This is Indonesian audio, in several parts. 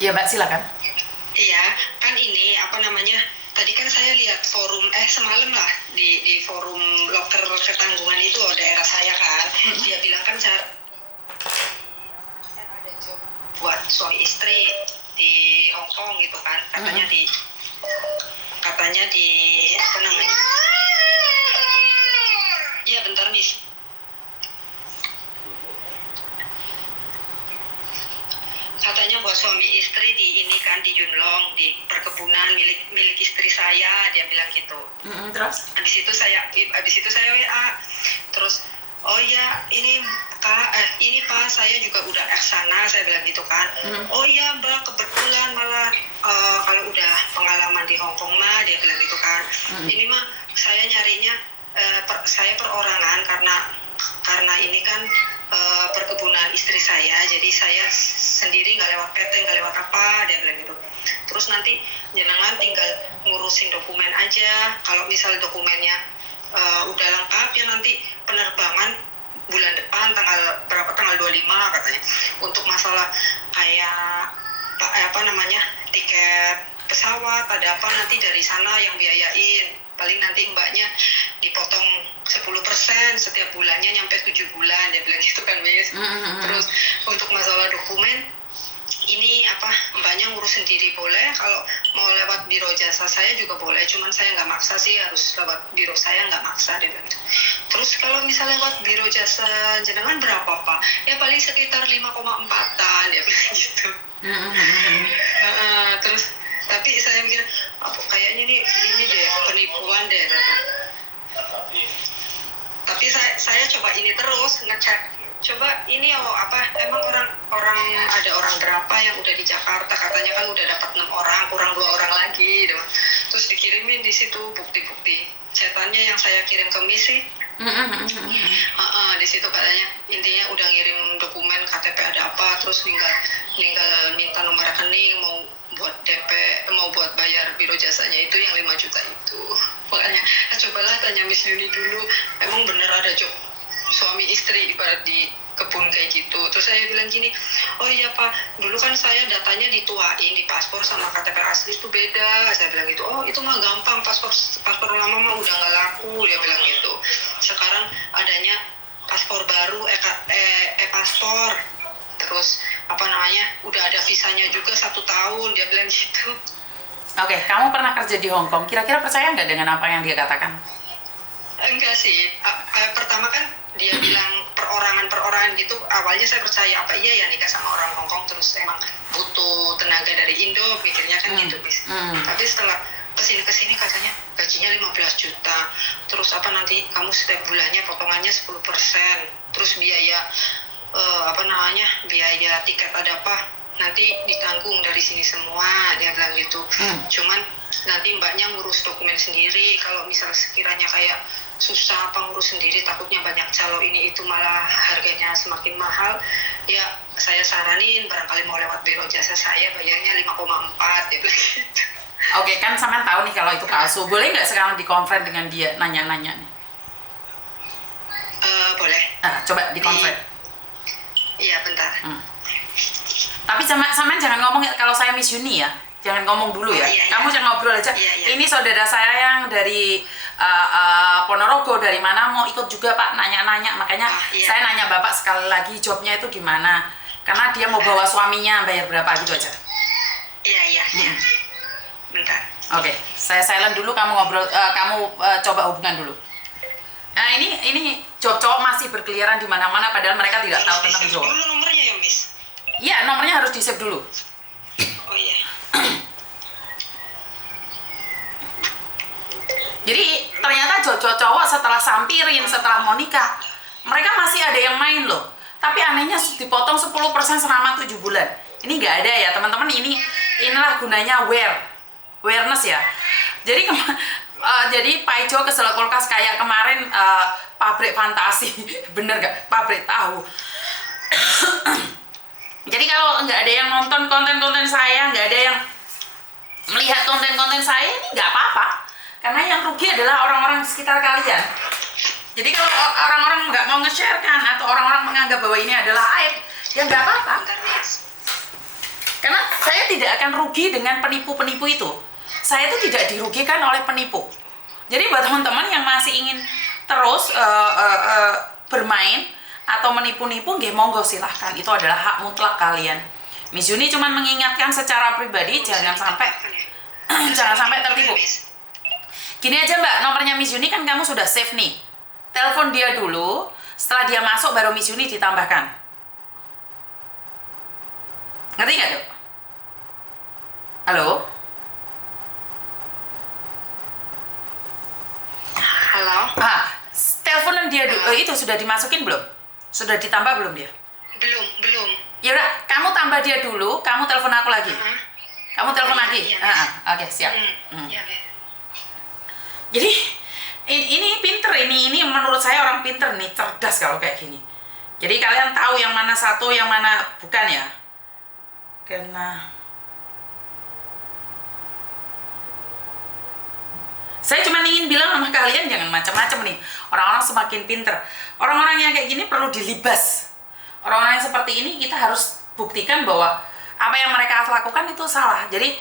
Iya Mbak, silakan. Iya, kan ini apa namanya? Tadi kan saya lihat forum semalam lah di forum loker ketanggungan itu daerah saya kan. Dia bilang kan ada job buat suami istri di Hong Kong gitu kan. Katanya di apa namanya? Iya bentar Miss. Katanya buat suami istri di ini kan di Yunlong, di perkebunan milik istri saya, dia bilang gitu. Terus? Habis itu saya WA, terus oh ya ini Kak, ini Pak saya juga udah sana, saya bilang gitu kan. Oh iya Mbak, kebetulan malah kalau udah pengalaman di Hong Kong mah, dia bilang gitu kan. Ini mah saya nyarinya saya perorangan karena ini kan perkebunan istri saya, jadi saya sendiri nggak lewat PT, nggak lewat apa, dia bilang gitu. Terus nanti jenengan tinggal ngurusin dokumen aja, kalau misal dokumennya udah lengkap ya nanti penerbangan bulan depan tanggal 25 katanya. Untuk masalah kayak apa namanya tiket pesawat ada apa nanti dari sana yang biayain, paling nanti mbaknya dipotong 10% setiap bulannya nyampe 7 bulan, dia bilang gitu kan Miss. Terus untuk masalah dokumen ini apa mbaknya ngurus sendiri boleh, kalau mau lewat biro jasa saya juga boleh, cuman saya nggak maksa sih harus lewat biro saya, nggak maksa, dia bilang gitu. Terus kalau misalnya lewat biro jasa jenengan berapa Pak? Ya paling sekitar 5,4-an, dia bilang gitu. Terus tapi saya mikir kayaknya ini deh penipuan deh. Tapi saya coba ini terus ngecek, coba ini emang orang ada orang berapa yang udah di Jakarta, katanya kan udah dapat 6 orang, kurang 2 orang lagi gitu. Terus dikirimin di situ bukti-bukti chatannya yang saya kirim ke misi. Di situ katanya intinya udah ngirim dokumen KTP ada apa, terus tinggal minta nomor rekening, mau buat DP, mau buat bayar biro jasanya itu yang 5 juta itu. Makanya cobalah tanya Miss Yuni dulu, emang bener ada job suami istri ibarat di kebun kayak gitu. Terus saya bilang gini, oh iya Pak, dulu kan saya datanya dituain di paspor sama KTP asli itu beda. Saya bilang gitu, oh itu mah gampang, paspor lama mah udah nggak laku, dia bilang gitu. Sekarang adanya paspor baru, paspor, terus apa namanya, udah ada visanya juga 1 tahun, dia bilang gitu. Oke, kamu pernah kerja di Hong Kong, kira-kira percaya nggak dengan apa yang dia katakan? Enggak sih, pertama kan dia bilang perorangan gitu, awalnya saya percaya apa iya ya nikah sama orang Hong Kong terus emang butuh tenaga dari Indo, pikirnya kan gitu bis. Tapi setelah kesini katanya gajinya 15 juta, terus apa nanti kamu setiap bulannya potongannya 10%, terus biaya biaya tiket ada apa nanti ditanggung dari sini semua, dia bilang gitu. Cuman nanti mbaknya ngurus dokumen sendiri, kalau misal sekiranya kayak susah ngurus sendiri, takutnya banyak calo ini itu malah harganya semakin mahal, ya saya saranin barangkali mau lewat biro jasa saya bayarnya 5,4, dia bilang gitu. Oke, kan sampean tahu nih kalau itu palsu, boleh nggak sekarang dikonfront dengan dia, nanya-nanya nih? Boleh. Coba dikonfront. Iya bentar. Tapi sampean jangan ngomong kalau saya Miss Yuni ya, jangan ngomong dulu ya. Iya. Kamu jangan ngobrol aja. Iya. Ini saudara saya yang dari Ponorogo, dari mana mau ikut juga Pak, nanya-nanya. Makanya saya nanya Bapak sekali lagi jobnya itu di mana, karena dia mau bawa suaminya, bayar berapa gitu aja. Iya. Bentar. Oke, saya silent dulu, kamu ngobrol, kamu coba hubungan dulu. Nah ini job cowok masih berkeliaran di mana-mana padahal mereka tidak tahu tentang job. Dulu nomornya ya Miss? Iya, nomornya harus di save dulu. Oh iya. Jadi ternyata cowok setelah sampirin, setelah mau nikah, mereka masih ada yang main loh. Tapi anehnya dipotong 10% selama 7 bulan. Ini nggak ada ya teman-teman, inilah gunanya awareness ya. Jadi jadi Pak Ijo kesel kulkas kayak kemarin pabrik fantasi, bener nggak? Pabrik tahu. Jadi kalau nggak ada yang nonton konten-konten saya, nggak ada yang melihat konten-konten saya, ini nggak apa-apa. Karena yang rugi adalah orang-orang di sekitar kalian. Jadi kalau orang-orang nggak mau nge-sharekan atau orang-orang menganggap bahwa ini adalah aib, ya nggak apa-apa. Karena saya tidak akan rugi dengan penipu-penipu itu. Saya itu tidak dirugikan oleh penipu. Jadi buat teman-teman yang masih ingin terus bermain atau menipu-nipu, nggih monggo silahkan. Itu adalah hak mutlak kalian. Miss Yuni cuma mengingatkan secara pribadi jangan sampai jangan sampai tertipu. Gini aja Mbak, nomornya Miss Yuni kan kamu sudah save nih. Telepon dia dulu, setelah dia masuk baru Miss Yuni ditambahkan. Ngerti nggak Dok? Halo? Halo. Teleponan dia dulu, itu sudah dimasukin belum? Sudah ditambah belum dia? Belum. Ya udah, kamu tambah dia dulu, kamu telepon aku lagi. Kamu telepon lagi. Iya. Oke, siap. Iya, Jadi ini pinter, ini menurut saya orang pinter nih, cerdas kalau kayak gini. Jadi kalian tahu yang mana satu, yang mana bukan ya? Karena saya cuma ingin bilang sama kalian jangan macam-macam nih. Orang-orang semakin pinter. Orang-orang yang kayak gini perlu dilibas. Orang-orang yang seperti ini kita harus buktikan bahwa apa yang mereka lakukan itu salah. Jadi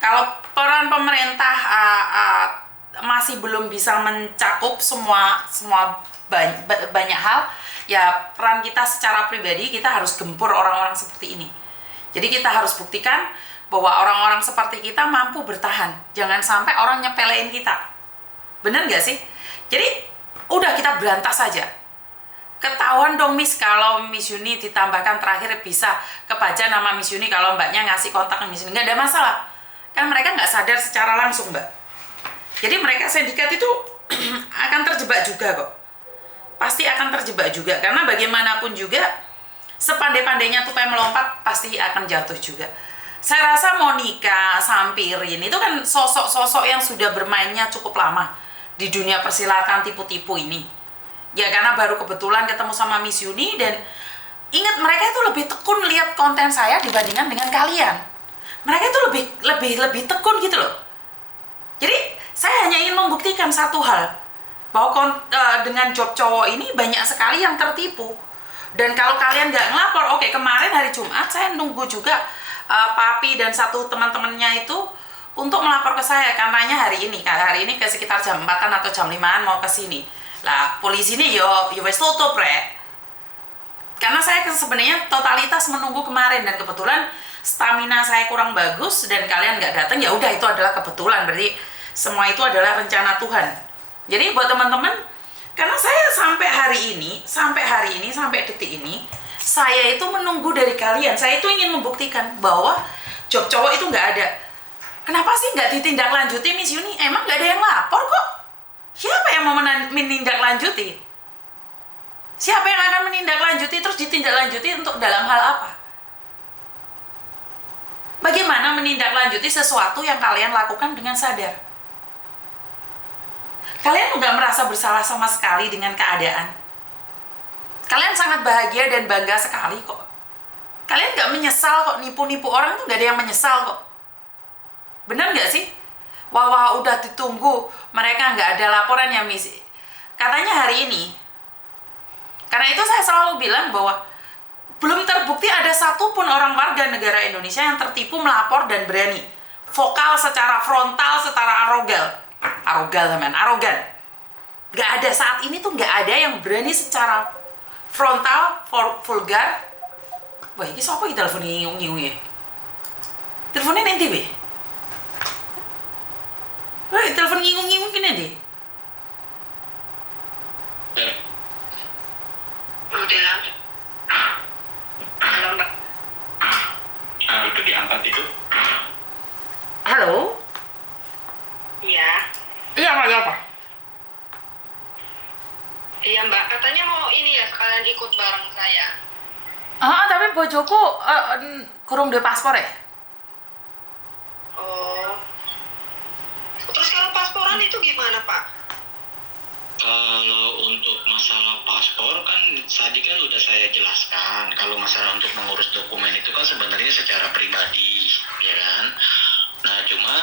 kalau peran pemerintah masih belum bisa mencakup semua banyak hal, ya peran kita secara pribadi kita harus gempur orang-orang seperti ini. Jadi kita harus buktikan bahwa orang-orang seperti kita mampu bertahan. Jangan sampai orang nyepelein kita. Bener nggak sih? Jadi udah kita berantas saja. Ketahuan dong Miss kalau Miss Yuni ditambahkan terakhir bisa kebaca nama Miss Yuni kalau mbaknya ngasih kontak ke Miss Yuni. Nggak ada masalah. Kan mereka nggak sadar secara langsung mbak. Jadi mereka sindikat itu akan terjebak juga kok. Pasti akan terjebak juga. Karena bagaimanapun juga sepandai-pandainya tupai melompat pasti akan jatuh juga. Saya rasa Monica Sampirin itu kan sosok-sosok yang sudah bermainnya cukup lama di dunia persilatan tipu-tipu ini. Ya karena baru kebetulan ketemu sama Miss Yuni dan ingat mereka itu lebih tekun lihat konten saya dibandingkan dengan kalian. Mereka itu lebih tekun gitu loh. Jadi saya hanya ingin membuktikan satu hal bahwa dengan job cowok ini banyak sekali yang tertipu. Dan kalau kalian nggak ngelapor, oke kemarin hari Jumat saya nunggu juga Papi dan satu teman-temannya itu untuk melapor ke saya karenanya hari ini ke sekitar jam 4-an atau jam 5-an mau ke sini. Lah polisi ini yo wes tutup rek. Karena saya sebenarnya totalitas menunggu kemarin dan kebetulan stamina saya kurang bagus dan kalian nggak datang, ya udah itu adalah kebetulan, berarti semua itu adalah rencana Tuhan. Jadi buat teman-teman, karena saya sampai detik ini saya itu menunggu dari kalian. Saya itu ingin membuktikan bahwa job cowok itu nggak ada. Kenapa sih nggak ditindaklanjuti Miss Yuni? Emang nggak ada yang lapor kok? Siapa yang mau menindaklanjuti? Siapa yang akan menindaklanjuti terus ditindaklanjuti untuk dalam hal apa? Bagaimana menindaklanjuti sesuatu yang kalian lakukan dengan sadar? Kalian nggak merasa bersalah sama sekali dengan keadaan. Kalian sangat bahagia dan bangga sekali kok. Kalian nggak menyesal kok, nipu-nipu orang itu nggak ada yang menyesal kok. Bener nggak sih? Wah, udah ditunggu, mereka nggak ada laporan ya Miss. Katanya hari ini. Karena itu saya selalu bilang bahwa belum terbukti ada satupun orang warga negara Indonesia yang tertipu melapor dan berani. Vokal secara frontal, secara arogan. Nggak ada saat ini tuh nggak ada yang berani secara frontal, vulgar. Wah, ini siapa yang telepon ngiung-ngiung ya? Teleponnya nanti be? Wah, telepon ngiung-ngiung gini deh. Udah. Halo mbak. Itu diangkat itu. Halo? Iya. Iya apa? Iya mbak, katanya mau ini ya sekalian ikut bareng saya. Tapi bojoku kurang duwe paspor ya? Oh. Terus kalau pasporan itu gimana pak? Kalau untuk masalah paspor kan tadi kan udah saya jelaskan. Kalau masalah untuk mengurus dokumen itu kan sebenarnya secara pribadi, ya kan. Nah cuma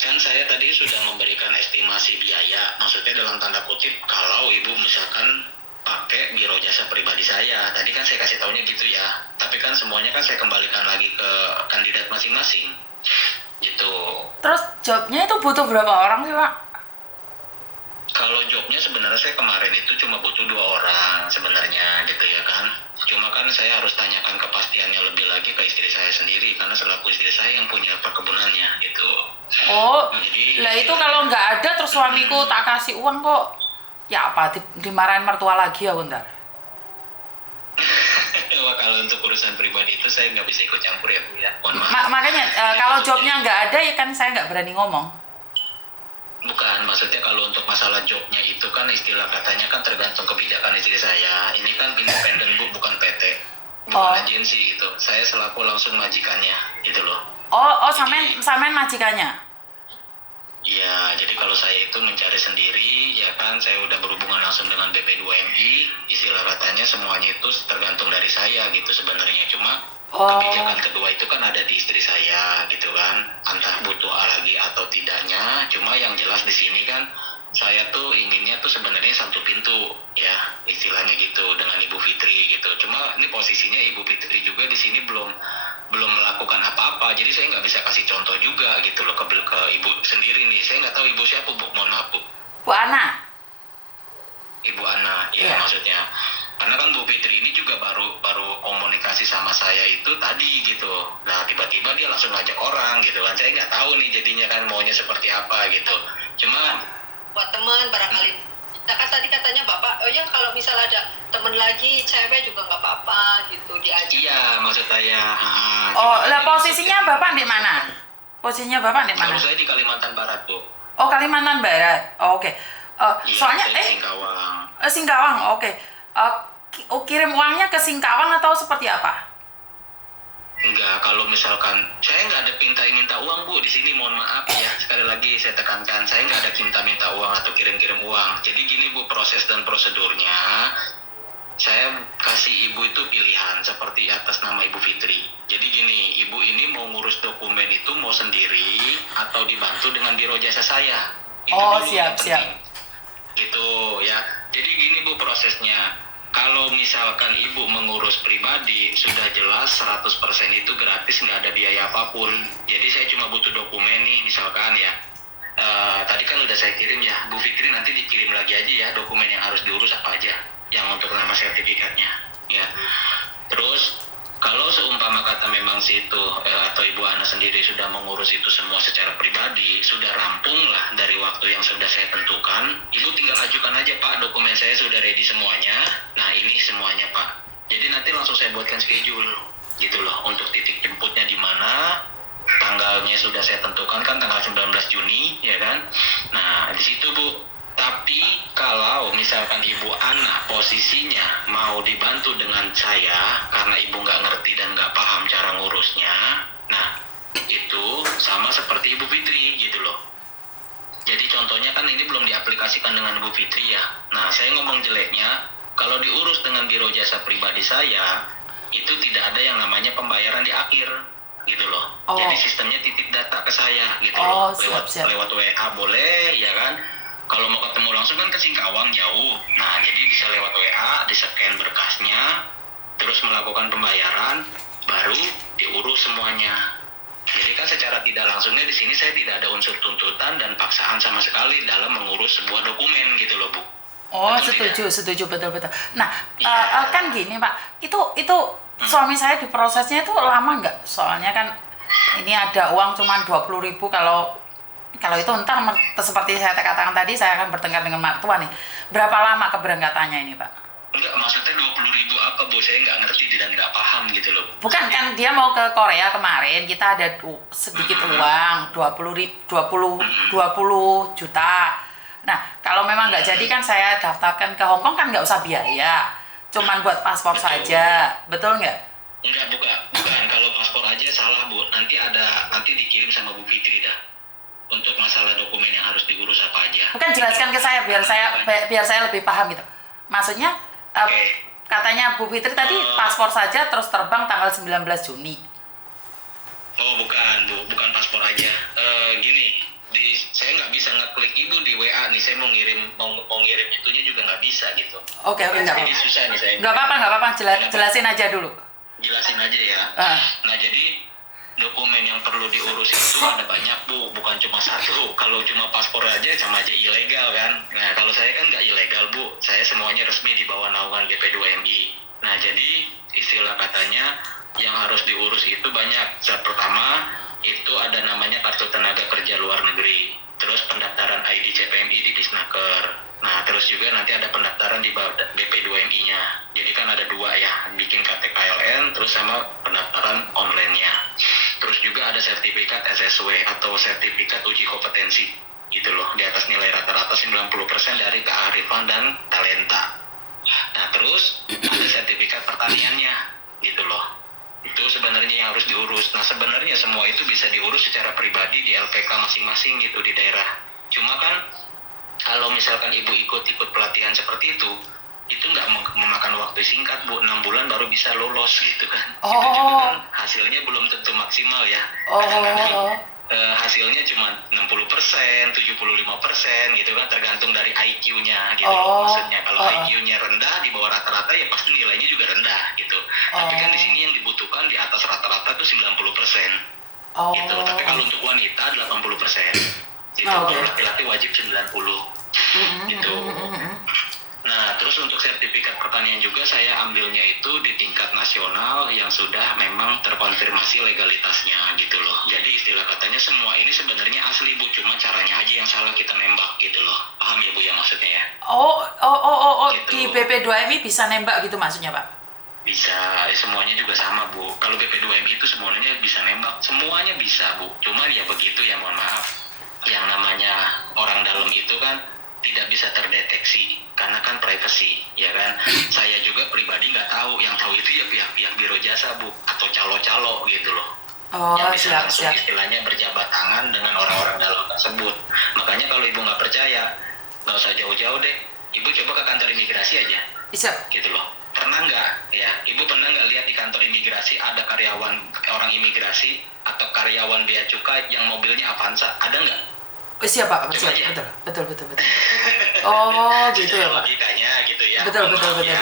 kan saya tadi sudah memberikan estimasi biaya, maksudnya dalam tanda kutip kalau ibu misalkan pakai biro jasa pribadi saya. Tadi kan saya kasih taunya gitu ya. Tapi kan semuanya kan saya kembalikan lagi ke kandidat masing-masing. Gitu. Terus jobnya itu butuh berapa orang sih Pak? Kalau jobnya sebenarnya saya kemarin itu cuma butuh 2 orang sebenarnya gitu ya kan. Cuma kan saya harus tanyakan kepastiannya lebih lagi ke istri saya sendiri karena selaku istri saya yang punya perkebunannya gitu. Oh, Jadi lah itu kalau nggak ada terus suamiku tak kasih uang kok, ya apa dimarahin mertua lagi ya bentar. Wah, kalau untuk urusan pribadi itu saya nggak bisa ikut campur ya Bu ya. Mohon maaf. Makanya kalau jobnya nggak ada ya kan saya nggak berani ngomong. Bukan, maksudnya kalau untuk masalah jobnya itu kan istilah katanya kan tergantung kebijakan istri saya. Ini kan independen Bu, bukan PT, bukan agensi gitu. Saya selaku langsung majikannya gitu loh. Oh, sampean majikannya. Iya, jadi kalau saya itu mencari sendiri, ya kan, saya udah berhubungan langsung dengan BP2MI, istilah katanya semuanya itu tergantung dari saya gitu sebenarnya. Cuma kebijakan kedua itu kan ada di istri saya gitu kan, entah butuh lagi atau tidaknya. Cuma yang jelas di sini kan, saya tuh inginnya tuh sebenarnya satu pintu, ya istilahnya gitu dengan Ibu Fitri gitu. Cuma ini posisinya Ibu Fitri juga di sini belum melakukan apa-apa, jadi saya nggak bisa kasih contoh juga gitu loh ke ibu sendiri nih. Saya nggak tahu ibu siapa Bu, mohon maaf Bu. Bu Ana. Ibu Ana, ya maksudnya. Karena kan Bu Fitri ini juga baru komunikasi sama saya itu tadi gitu. Nah tiba-tiba dia langsung ngajak orang gitu kan. Saya nggak tahu nih jadinya kan maunya seperti apa gitu. Cuma buat teman barangkali. Nah kan tadi katanya Bapak, oh ya kalau misal ada temen lagi cewek juga nggak apa-apa gitu diajak. iya, maksud saya. Oh, lah posisinya Bapak di mana? Posisinya Bapak di mana? Kalau saya di Kalimantan Barat Bu. Oh, Kalimantan Barat. Oh, oke. Iya, Soalnya saya di Singkawang. Singkawang. Oke. Kirim uangnya ke Singkawang atau seperti apa? Enggak, kalau misalkan saya nggak ada minta uang Bu di sini, mohon maaf ya, sekali lagi saya tekankan, saya nggak ada minta uang atau kirim uang. Jadi gini Bu, proses dan prosedurnya saya kasih ibu itu pilihan seperti atas nama Ibu Fitri. Jadi gini, ibu ini mau ngurus dokumen itu mau sendiri atau dibantu dengan biro jasa saya. Itu dulu yang penting. Gitu ya. Jadi gini Bu prosesnya. Kalau misalkan ibu mengurus pribadi, sudah jelas 100% itu gratis, nggak ada biaya apapun. Jadi saya cuma butuh dokumen nih, misalkan ya. Tadi kan udah saya kirim ya, Bu Fitri nanti dikirim lagi aja ya dokumen yang harus diurus apa aja, yang untuk nama sertifikatnya. Ya. Terus kalau seumpama kata memang situ atau Ibu Ana sendiri sudah mengurus itu semua secara pribadi, sudah rampung lah dari waktu yang sudah saya tentukan, Ibu tinggal ajukan aja Pak, dokumen saya sudah ready semuanya. Nah ini semuanya Pak. Jadi nanti langsung saya buatkan schedule gitu loh untuk titik jemputnya di mana, tanggalnya sudah saya tentukan kan tanggal 19 Juni ya kan. Nah di situ Bu. Tapi kalau misalkan Ibu Ana posisinya mau dibantu dengan saya karena Ibu nggak ngerti dan nggak paham cara ngurusnya, nah itu sama seperti Ibu Fitri gitu loh. Jadi contohnya kan ini belum diaplikasikan dengan Ibu Fitri ya. Nah saya ngomong jeleknya, kalau diurus dengan biro jasa pribadi saya, itu tidak ada yang namanya pembayaran di akhir gitu loh. Jadi sistemnya titip data ke saya gitu loh. Lewat WA boleh ya kan. Kalau mau ketemu langsung kan ke Singkawang jauh. Nah, jadi bisa lewat WA, di-scan berkasnya, terus melakukan pembayaran, baru diurus semuanya. Jadi kan secara tidak langsungnya di sini saya tidak ada unsur tuntutan dan paksaan sama sekali dalam mengurus sebuah dokumen gitu loh, Bu. Oh, setuju betul. Nah, kan gini, Pak. Itu suami saya di prosesnya itu lama nggak? Soalnya kan ini ada uang cuma 20.000 kalau itu ntar seperti saya katakan tadi, saya akan bertengkar dengan mertua nih. Berapa lama keberangkatannya ini Pak? Enggak, maksudnya 20.000 apa Bu? Saya nggak ngerti dan nggak paham gitu loh. Bukan, kan dia mau ke Korea kemarin, kita ada sedikit uang, 20 juta. Nah, kalau memang nggak jadi kan saya daftarkan ke Hong Kong kan nggak usah biaya. Cuman buat paspor saja, betul nggak? Enggak, bukan. Kalau paspor aja salah Bu. Nanti dikirim sama Bu Fitri dah. Untuk masalah dokumen yang harus diurus apa aja. Bukan, jelaskan ke saya biar saya lebih paham gitu. Maksudnya katanya Bu Fitri tadi paspor saja terus terbang tanggal 19 Juni. Oh bukan Bu, bukan paspor aja. Gini, di saya nggak bisa ngeklik ibu di WA nih, saya mau ngirim itunya juga nggak bisa gitu. Oke, nggak Jadi apa-apa. susah nih saya. Nggak apa-apa. Jelasin aja dulu. Jelasin aja ya. Nah jadi dokumen yang perlu diurus itu ada banyak bu, bukan cuma satu. Kalau cuma paspor aja sama aja ilegal kan. Nah kalau saya kan nggak ilegal bu, saya semuanya resmi di bawah naungan BP2MI. Nah jadi istilah katanya yang harus diurus itu banyak. Yang pertama itu ada namanya kartu tenaga kerja luar negeri, terus pendaftaran ID CPMI di Disnaker. Nah terus juga nanti ada pendaftaran di BP2MI-nya. Jadi kan ada dua ya, bikin KTKLN terus sama pendaftaran online-nya. Terus juga ada sertifikat SSW atau sertifikat uji kompetensi gitu loh, di atas nilai rata-rata 90% dari kearifan dan talenta. Nah terus ada sertifikat pertaniannya gitu loh, itu sebenarnya yang harus diurus. Nah sebenarnya semua itu bisa diurus secara pribadi di LPK masing-masing gitu di daerah. Cuma kan kalau misalkan ibu ikut pelatihan seperti itu nggak memakan waktu singkat bu, 6 bulan baru bisa lolos gitu kan. Itu juga kan hasilnya belum tentu maksimal ya. Kadang-kadang hasilnya cuma 60%, 75% gitu kan, tergantung dari IQ-nya gitu maksudnya. Kalau IQ-nya rendah di bawah rata-rata ya pasti nilainya juga rendah gitu. Tapi kan di sini yang dibutuhkan di atas rata-rata tuh 90% gitu. Tapi kalau untuk wanita 80% gitu. Kalau laki-laki wajib 90 gitu. Nah, terus untuk sertifikat pertanian juga saya ambilnya itu di tingkat nasional yang sudah memang terkonfirmasi legalitasnya gitu loh. Jadi istilah katanya semua ini sebenarnya asli bu, cuma caranya aja yang salah kita nembak gitu loh. Paham ya bu ya maksudnya ya? Gitu. Di BP2MI bisa nembak gitu maksudnya pak? Bisa, semuanya juga sama bu. Kalau BP2MI itu semuanya bisa nembak, semuanya bisa bu. Cuma ya begitu ya, mohon maaf. Yang namanya orang dalam itu kan tidak bisa terdeteksi karena kan privacy ya kan. Saya juga pribadi nggak tahu, yang tahu itu ya pihak-pihak biro jasa bu, atau calo-calo gitu loh, yang bisa langsung istilahnya berjabat tangan dengan orang-orang dalam tersebut. Makanya kalau ibu nggak percaya, nggak usah jauh-jauh deh, ibu coba ke kantor imigrasi aja gitu loh. Pernah nggak ya, ibu pernah nggak lihat di kantor imigrasi ada karyawan orang imigrasi atau karyawan bea cukai yang mobilnya Avanza, ada nggak? Siapa? Betul. Gitu ya pak. Logikanya gitu ya. Betul. Ya.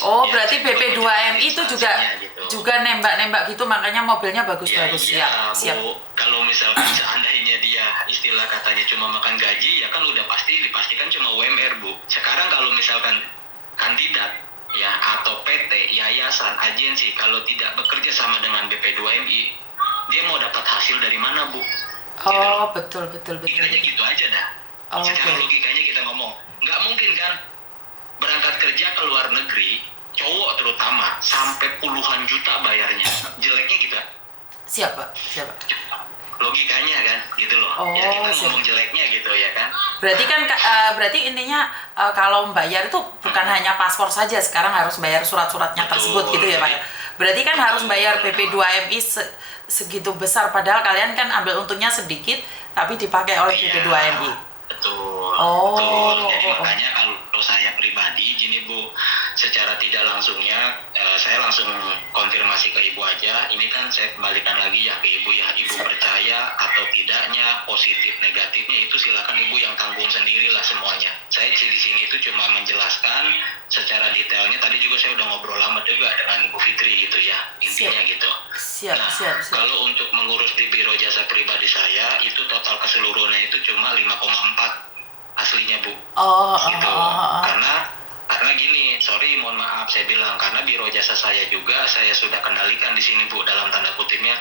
Berarti BP2MI itu juga nembak gitu, makanya mobilnya bagus-bagus. Siap. Bu, kalau misalkan seandainya dia istilah katanya cuma makan gaji, ya kan udah dipastikan cuma UMR bu. Sekarang kalau misalkan kandidat ya atau PT, yayasan, agensi kalau tidak bekerja sama dengan BP2MI, dia mau dapat hasil dari mana bu? Betul. Kayaknya gitu aja dah. Secara logikanya kita ngomong, nggak mungkin kan berangkat kerja ke luar negeri, cowok terutama, sampai puluhan juta bayarnya. Jeleknya gitu. Siapa? Logikanya kan, gitu loh. Ya kita ngomong jeleknya gitu ya kan. Berarti intinya kalau membayar itu bukan hanya paspor saja, sekarang harus bayar surat-suratnya tersebut gitu ya pak. Berarti kan harus bayar BP2MI segitu besar, padahal kalian kan ambil untungnya sedikit tapi dipakai oleh BP2MI. Betul. Jadi makanya kalau saya pribadi gini bu, secara tidak langsungnya saya langsung konfirmasi ke ibu aja. Ini kan saya kembalikan lagi ya ke ibu ya. Ibu percaya atau tidaknya, positif negatifnya itu silakan ibu yang tanggung sendirilah semuanya. Saya di sini itu cuma menjelaskan secara detailnya. Tadi juga saya udah ngobrol lama juga dengan Bu Fitri gitu ya, intinya gitu. Siap. Kalau untuk mengurus di biro jasa pribadi saya itu total keseluruhannya itu cuma 5,4 aslinya bu. Gitu. Karena gini, sorry mohon maaf saya bilang, karena biro jasa saya juga saya sudah kendalikan di sini bu, dalam tanda kutipnya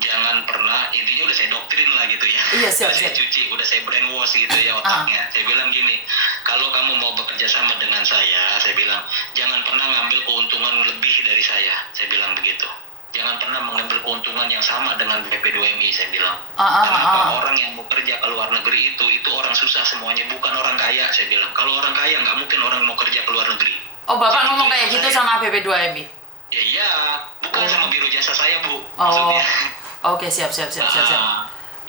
jangan pernah, intinya udah saya doktrin lah gitu ya. Udah saya cuci, udah saya brainwash gitu ya otaknya. Saya bilang gini, kalau kamu mau bekerja sama dengan saya bilang jangan pernah ngambil keuntungan lebih dari saya bilang begitu. Jangan pernah mengambil keuntungan yang sama dengan BP2MI, saya bilang. Kenapa orang yang mau kerja ke luar negeri itu orang susah semuanya, bukan orang kaya, saya bilang. Kalau orang kaya nggak mungkin orang mau kerja ke luar negeri. Bapak ngomong kayak gitu sama BP2MI? Ya iya, bukan sama biro jasa saya bu, maksudnya. Oke, siap.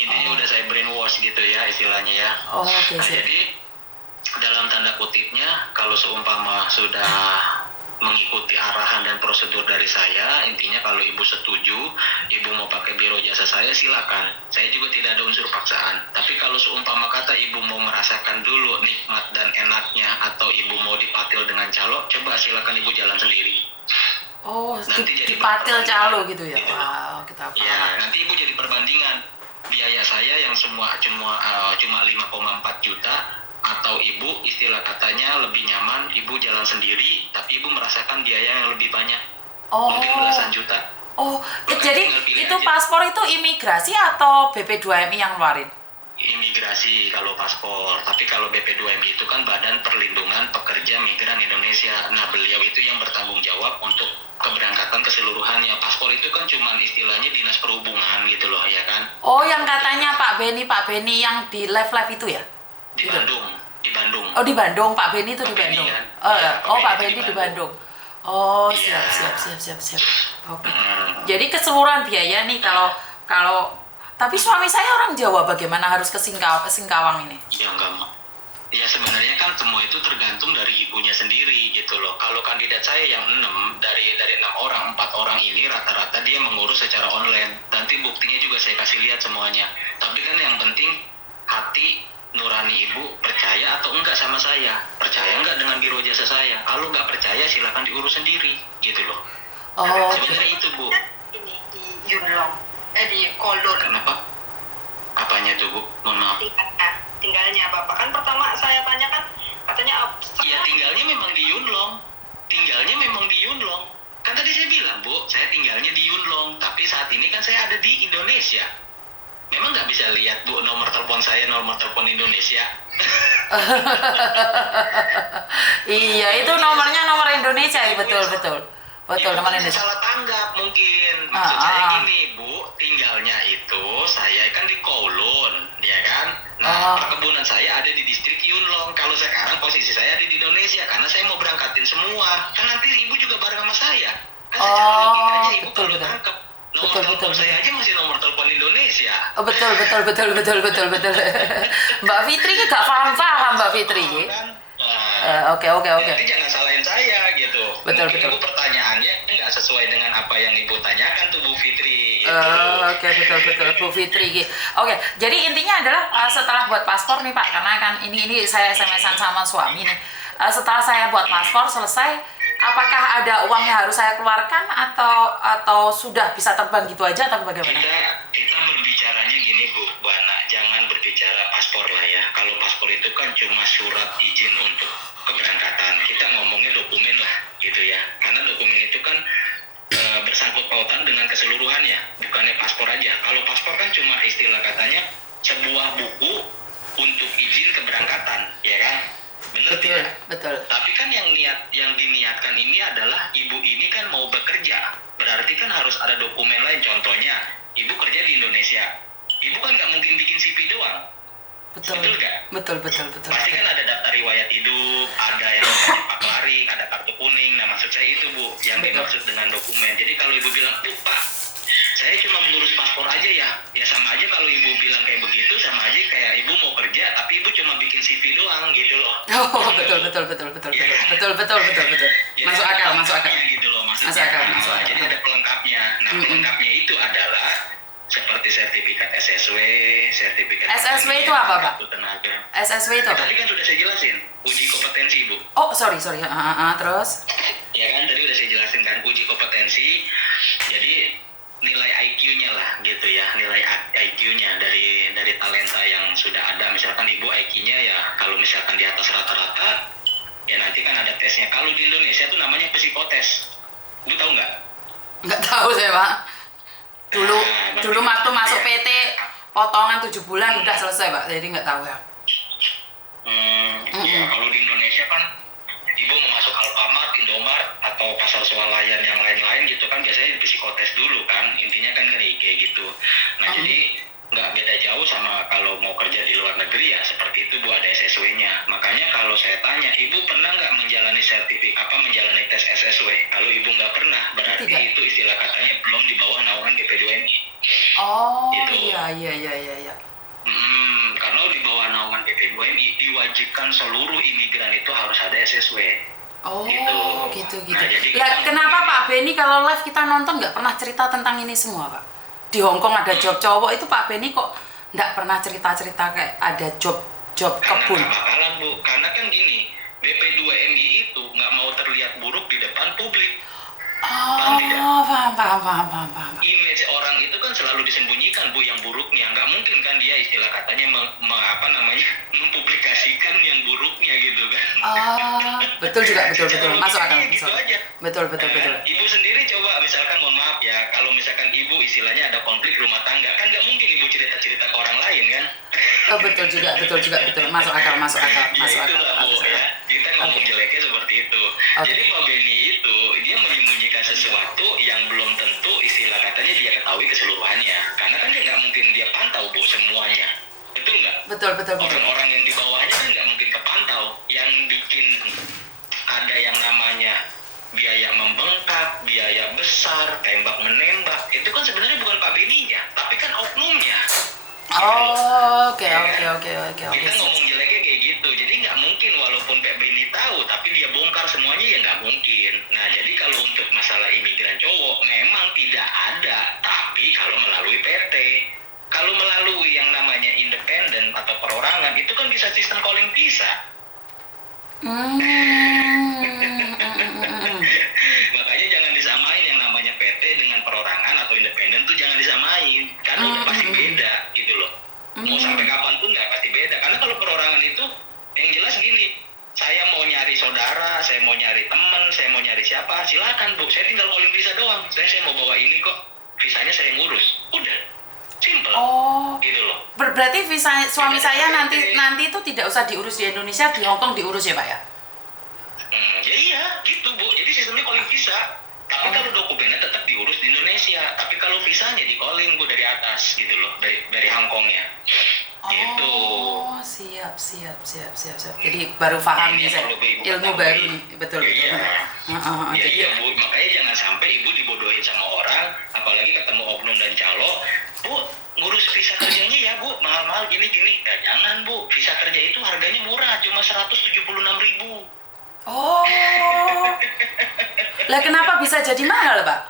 Intinya udah saya brainwash gitu ya istilahnya ya. Siap. Jadi dalam tanda kutipnya, kalau seumpama sudah mengikuti arahan dan prosedur dari saya. Intinya kalau ibu setuju, ibu mau pakai biro jasa saya, silakan. Saya juga tidak ada unsur paksaan. Tapi kalau seumpama kata ibu mau merasakan dulu nikmat dan enaknya, atau ibu mau dipatil dengan calo, coba silakan ibu jalan sendiri. Oh, Nanti jadi dipatil calo perbandingan, gitu ya. gitu. Wow, kita Ya, paham. nanti ibu jadi perbandingan biaya saya yang cuma 5,4 juta, atau ibu istilah katanya lebih nyaman ibu jalan sendiri tapi ibu merasakan biaya yang lebih banyak, Oh. mungkin belasan juta. Oh, Makanya jadi tinggal pilih itu aja. paspor itu imigrasi atau BP2MI yang ngeluarin? Imigrasi kalau paspor, tapi kalau BP2MI itu kan Badan Perlindungan Pekerja Migran Indonesia. Nah, beliau itu yang bertanggung jawab untuk keberangkatan keseluruhannya. Paspor itu kan cuma istilahnya dinas perhubungan gitu loh, ya kan? Oh, yang katanya Pak Beni yang di live itu ya? Di Gitu. Bandung. Oh, di Bandung, Pak Beni itu di Pak Beni Bandung. kan? Oh, Iya, Pak Beni Beni di di Bandung. Oh, siap. Iya. Oke. Mm. Jadi keseluruhan biaya nih kalau tapi suami saya orang Jawa, bagaimana harus ke Singkawang ini? Ya enggak mau. Ya sebenarnya kan semua itu tergantung dari ibunya sendiri gitu loh. Kalau kandidat saya yang 6 dari 6 orang, 4 orang ini rata-rata dia mengurus secara online. Nanti buktinya juga saya kasih lihat semuanya. Tapi kan yang penting hati nurani ibu percaya atau enggak sama saya. Percaya enggak dengan biro jasa saya? Kalau enggak percaya silakan diurus sendiri gitu loh. Oh, Sebenarnya itu Bu. Ini di Yunlong, di Kolon. Kenapa? Apanya tuh Bu? Mohon maaf. Tinggalnya Bapak kan pertama saya tanya kan katanya Iya, tinggalnya memang di Yunlong. Kan tadi saya bilang, Bu, saya tinggalnya di Yunlong. Tapi saat ini kan saya ada di Indonesia. Memang nggak bisa lihat, Bu, nomor telepon saya, nomor telepon Indonesia. iya, itu nomornya nomor Indonesia ya, betul. Betul, nomor Saya Indonesia. salah tanggap mungkin. Maksud saya gini, Bu, tinggalnya itu saya kan di Kowloon, ya kan? Nah, perkebunan saya ada di distrik Yunlong. Kalau sekarang posisi saya ada di Indonesia karena saya mau berangkatin semua. Kan nanti Ibu juga bareng sama saya. Kan secara logikanya Ibu betul. perlu tangkap. Nomor Betul. telepon saya aja masih nomor telepon Indonesia. Oh, betul. Mbak Fitri juga paham Mbak Fitri. Kan? Nah, Oke. Jadi jangan salahin saya gitu. Betul. Mungkin Ibu pertanyaannya nggak sesuai dengan apa yang Ibu tanyakan tuh Bu Fitri. Gitu. Oke, betul Bu Fitri. Oke, jadi intinya adalah setelah buat paspor nih Pak, karena kan ini saya SMS-an sama suami nih. Setelah saya buat paspor selesai, apakah ada uang yang harus saya keluarkan atau sudah bisa terbang gitu aja atau bagaimana? Kita berbicaranya gini Bu Ana, jangan berbicara paspor lah ya. Kalau paspor itu kan cuma surat izin untuk keberangkatan. Kita ngomongnya dokumen lah gitu ya. Karena dokumen itu kan bersangkut pautan dengan keseluruhannya, bukannya paspor aja. Kalau paspor kan cuma istilah katanya sebuah buku untuk izin keberangkatan, ya kan? Bener tidak? Betul. Tapi kan yang diniatkan ini adalah ibu ini kan mau bekerja, berarti kan harus ada dokumen lain. Contohnya, ibu kerja di Indonesia, ibu kan nggak mungkin bikin CV doang. Betul nggak? Betul. Pasti kan ada daftar riwayat hidup, ada yang namanya paklaring, ada kartu kuning. Nah, maksud saya itu Bu, yang dimaksud dengan dokumen. Jadi kalau ibu bilang, Bu Pak, saya cuma mengurus paspor aja ya sama aja. Kalau ibu bilang kayak begitu, sama aja kayak ibu mau kerja tapi ibu cuma bikin CV doang gitu loh. Oh, betul. Masuk akal. Gitu loh maksudnya. Masuk akal. Jadi ada pelengkapnya. Nah, pelengkapnya itu adalah seperti sertifikat SSW, sertifikat SSW itu apa, Pak? Tenaga. SSW itu apa? Tadi kan sudah saya jelasin, uji kompetensi Bu. Oh, sorry. Terus? Ya kan, tadi udah saya jelasin kan, uji kompetensi. Jadi nilai IQ-nya lah gitu ya, nilai IQ-nya dari talenta yang sudah ada. Misalkan ibu IQ-nya ya kalau misalkan di atas rata-rata, ya nanti kan ada tesnya. Kalau di Indonesia tuh namanya psikotes. Ibu tahu nggak? Nggak tahu saya Pak. Dulu waktu masuk PT potongan 7 bulan udah selesai Pak, jadi nggak tahu ya. Ya kalau di Indonesia kan ibu mau masuk Alfamart, Indomart atau pasar swalayan yang lain-lain gitu kan biasanya psikotes dulu kan, intinya kan kayak gitu. Nah jadi nggak beda jauh sama kalau mau kerja di luar negeri ya seperti itu Bu, ada SSW-nya. Makanya kalau saya tanya, ibu pernah nggak menjalani menjalani tes SSW? Kalau ibu nggak pernah, berarti Tidak. itu istilah katanya belum di bawah naungan BP2MI. Oh, Gitu. iya. Karena di bawah naungan BP2MI diwajibkan seluruh imigran itu harus ada SSW. Oh, gitu. Nah, jadi Lah, kita kenapa ngomongin- Pak Beni kalau live kita nonton nggak pernah cerita tentang ini semua, Pak? Di Hong Kong ada job cowok itu Pak Beni kok nggak pernah cerita-cerita kayak ada job Karena kebun. nggak bakalan Bu, karena kan gini, BP2MI itu nggak mau terlihat buruk di depan publik. Oh, paham. Image orang itu kan selalu disembunyikan Bu yang buruknya. Nggak mungkin kan dia istilah katanya mempublikasikan yang buruknya gitu kan. Oh, betul juga, betul. Masuk akal. Gitu aja. Betul. Ibu sendiri coba misalkan mohon maaf ya, kalau misalkan ibu istilahnya ada konflik rumah tangga, kan nggak mungkin ibu cerita-cerita ke orang lain kan. Oh, betul juga. Masuk akal. Ya itulah Bu ya. Kita ngomong Oke. jeleknya seperti itu. Oke. Jadi Pak Beni itu dia menyembunyikan sesuatu yang belum tentu istilah katanya dia ketahui keseluruhannya. Karena kan dia nggak mungkin dia pantau Bu semuanya. Betul nggak? Betul. Orang-orang yang di bawahnya kan nggak mungkin kepantau. Yang bikin ada yang namanya biaya membengkak, biaya besar, tembak menembak, itu kan sebenarnya bukan Pak Beninya, tapi kan oknumnya. Oh, oke. Kita ngomong jeleknya kayak gitu, jadi nggak mungkin walaupun Pak Beni tahu, tapi dia bongkar semuanya ya nggak mungkin. Nah jadi kalau untuk masalah imigran cowok memang tidak ada, tapi kalau melalui PT. Kalau melalui yang namanya independen atau perorangan itu kan bisa sistem calling visa. Makanya jangan disamain yang namanya PT dengan perorangan atau independen tuh jangan disamain, karena udah pasti beda gitu loh. Mau sampai kapanpun nggak pasti beda, karena kalau perorangan itu yang jelas gini, saya mau nyari saudara, saya mau nyari teman, saya mau nyari siapa, silakan Bu, saya tinggal calling visa doang, saya mau bawa ini kok, visanya saya ngurus, udah, simple. Oh, Gitu loh. berarti visa suami saya nanti itu tidak usah diurus di Indonesia, di Hong Kong diurus ya Pak ya? Ya iya, gitu Bu. Jadi sistemnya calling visa. Tapi kalau dokumennya tetap diurus di Indonesia. Tapi kalau visanya di calling Bu dari atas gitu loh, dari Hong Kongnya. Gitu. Oh, siap. Jadi baru paham nih Ini saya. perlu Ibu Ilmu ketahui. baru nih, betul. Iya. Ya Jadi iya Bu, makanya jangan sampai Ibu dibodohin sama orang, apalagi ketemu oknum dan calo. Bu, ngurus visa kerjanya ya Bu, mahal-mahal gini. Ya jangan Bu, visa kerja itu harganya murah, cuma 176.000. oh, lah kenapa bisa jadi mahal Pak?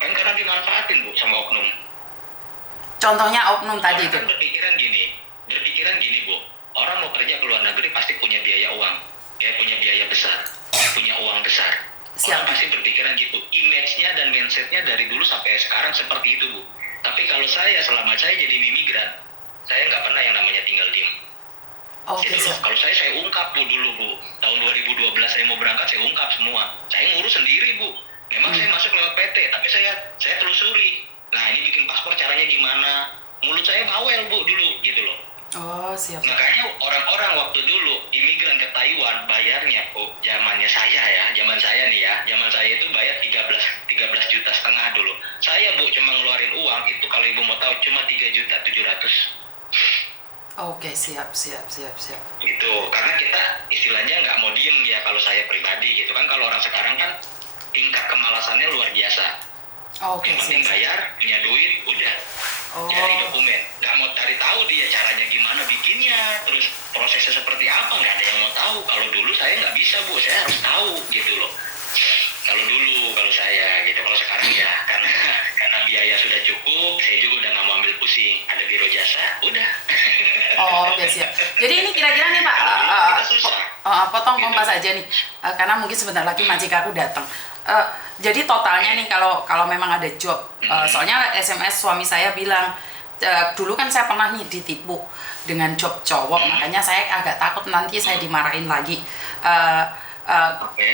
Kan karena dimanfaatin Bu sama oknum. Contohnya oknum tadi itu. Orang kan berpikiran gini Bu, orang mau kerja ke luar negeri pasti punya biaya uang, ya punya biaya besar, punya uang besar. Siap. Orang pasti berpikiran gitu, image-nya dan mindset-nya dari dulu sampai sekarang seperti itu Bu. Tapi kalau selama saya jadi imigran, saya nggak pernah yang namanya tinggal diem. Oke, Gitu loh. siap. Kalau saya ungkap Bu dulu Bu, tahun 2012 saya mau berangkat saya ungkap semua, saya ngurus sendiri Bu. Memang saya masuk lewat PT, tapi saya telusuri. Nah ini bikin paspor caranya gimana? Mulut saya bawel Bu dulu gitu loh. Oh, siap. Makanya orang-orang waktu dulu imigran ke Taiwan bayarnya Bu, zaman saya nih ya, zaman saya itu bayar 13 juta setengah dulu. Saya Bu cuma ngeluarin uang itu kalau Ibu mau tahu cuma 3.700.000. Oke, siap. Gitu, karena kita istilahnya nggak mau diem ya kalau saya pribadi gitu kan. Kalau orang sekarang kan tingkat kemalasannya luar biasa. Oke, Yang penting siap. bayar, punya duit, udah Oh, cari dokumen. Nggak mau cari tahu dia caranya gimana bikinnya, terus prosesnya seperti apa, nggak ada yang mau tahu. Kalau dulu saya nggak bisa Bu, saya harus tahu gitu loh. Kalau saya gitu, kalau sekarang ya karena biaya sudah cukup, saya juga udah nggak mau ambil pusing. Ada biro jasa, udah. oke, siap. Jadi ini kira-kira nih Pak, Kita susah. potong kompas aja nih, karena mungkin sebentar lagi majikanku datang. Jadi totalnya nih kalau memang ada job, soalnya SMS suami saya bilang, dulu kan saya pernah nih ditipu dengan job cowok, makanya saya agak takut nanti saya dimarahin lagi.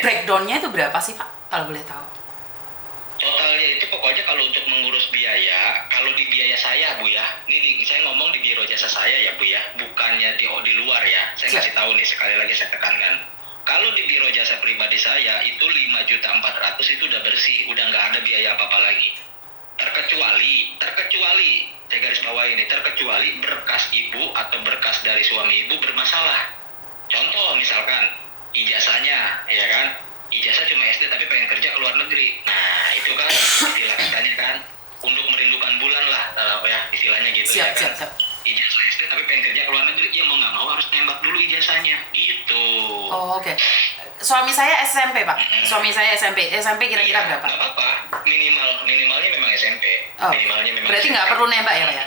Breakdownnya itu berapa sih Pak, kalau boleh tahu? Totalnya itu pokoknya kalau untuk mengurus biaya, kalau di biaya saya Bu ya, saya ngomong di biro jasa saya ya Bu ya, bukannya di luar ya, saya kasih tahu nih sekali lagi saya tekankan. Kalau di biro jasa pribadi saya itu 5.400.000 itu udah bersih, udah nggak ada biaya apa-apa lagi. Terkecuali, saya garis bawah ini, terkecuali berkas ibu atau berkas dari suami ibu bermasalah. Contoh misalkan ijazahnya, ya kan? Ijazah cuma SD tapi pengen kerja ke luar negeri. Nah itu kan istilah katanya kan untuk merindukan bulan lah, ya istilahnya gitu. Siap, ya kan. siap. Ijazah SD tapi pengen kerja ke luar negeri, ya mau nggak mau harus nembak dulu ijazahnya gitu. Oh, oke. Suami saya SMP, Pak. Suami saya SMP. SMP kira-kira berapa? Nggak apa-apa. Minimalnya memang SMP. Oh, Minimalnya memang berarti SMP. nggak perlu nembak ya, Pak ya?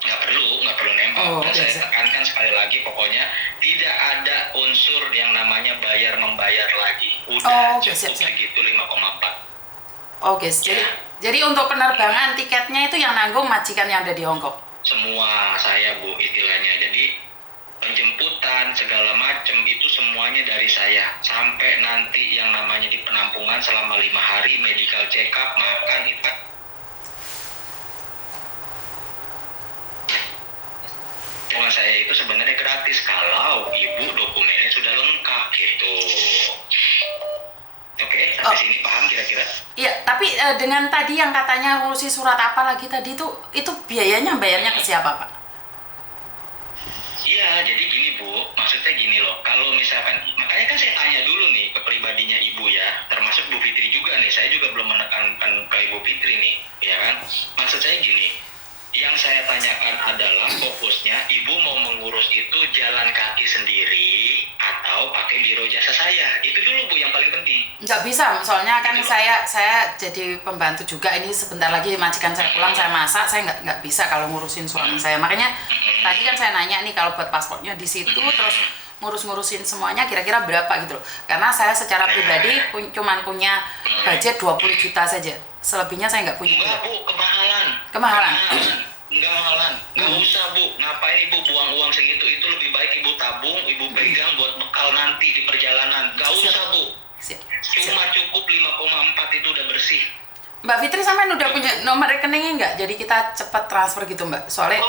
Nggak perlu nembak. Oh, Dan oke, saya siap. tekankan sekali lagi, pokoknya tidak ada unsur yang namanya bayar membayar lagi. Udah Oh, oke, cukup siap. segitu 5,4. Oke, jadi untuk penerbangan tiketnya itu yang nanggung majikan yang ada di Hong Kong. Semua saya, Bu, istilahnya. Jadi penjemputan segala macam itu semuanya dari saya, sampai nanti yang namanya di penampungan selama 5 hari, medical check up, makan itu. Penampungan saya itu sebenarnya gratis kalau ibu dokumennya sudah lengkap gitu. Oke, sampai sini paham kira-kira? Iya, tapi dengan tadi yang katanya ngurusi surat apa lagi tadi itu biayanya bayarnya ke siapa, Pak? Iya, jadi gini Bu, maksudnya gini loh, kalau misalkan, makanya kan saya tanya dulu nih ke pribadinya Ibu ya, termasuk Bu Fitri juga nih, saya juga belum menekankan ke Ibu Fitri nih, ya kan? Maksud saya gini, yang saya tanyakan adalah fokusnya Ibu mau mengurus itu jalan kaki sendiri atau pakai biro jasa saya, itu dulu Bu yang paling penting. Nggak bisa, soalnya kan saya jadi pembantu juga. Ini sebentar lagi majikan saya pulang, saya masak, saya nggak bisa kalau ngurusin suami saya. Makanya tadi kan saya nanya nih kalau buat paspornya di situ, terus ngurus-ngurusin semuanya kira-kira berapa gitu loh. Karena saya secara pribadi cuman punya budget 20 juta saja. Selebihnya saya nggak punya. Enggak Bu, kemahalan. Kemahalan. Enggak mahalan. Enggak usah Bu, ngapain Ibu buang uang segitu? Itu lebih baik Ibu tabung, Ibu pegang buat bekal nanti di perjalanan. Enggak usah Bu. Siap. Cuma cukup 5,4 itu udah bersih. Mbak Fitri sampean udah punya nomor rekeningnya nggak? Jadi kita cepat transfer gitu, Mbak. Soalnya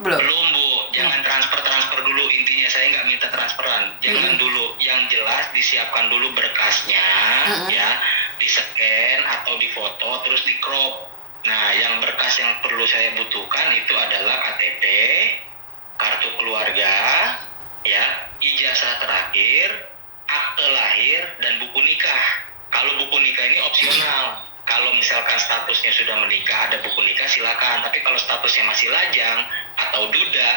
Belum Bu, jangan transfer dulu. Intinya saya nggak minta transferan, jangan dulu. Yang jelas disiapkan dulu berkasnya, ya, di scan atau di foto terus di crop. Nah, yang berkas yang perlu saya butuhkan itu adalah KTP, kartu keluarga, ya, ijazah terakhir, akte lahir, dan buku nikah. Kalau buku nikah ini opsional. Kalau misalkan statusnya sudah menikah, ada buku nikah, silakan. Tapi kalau statusnya masih lajang atau duda,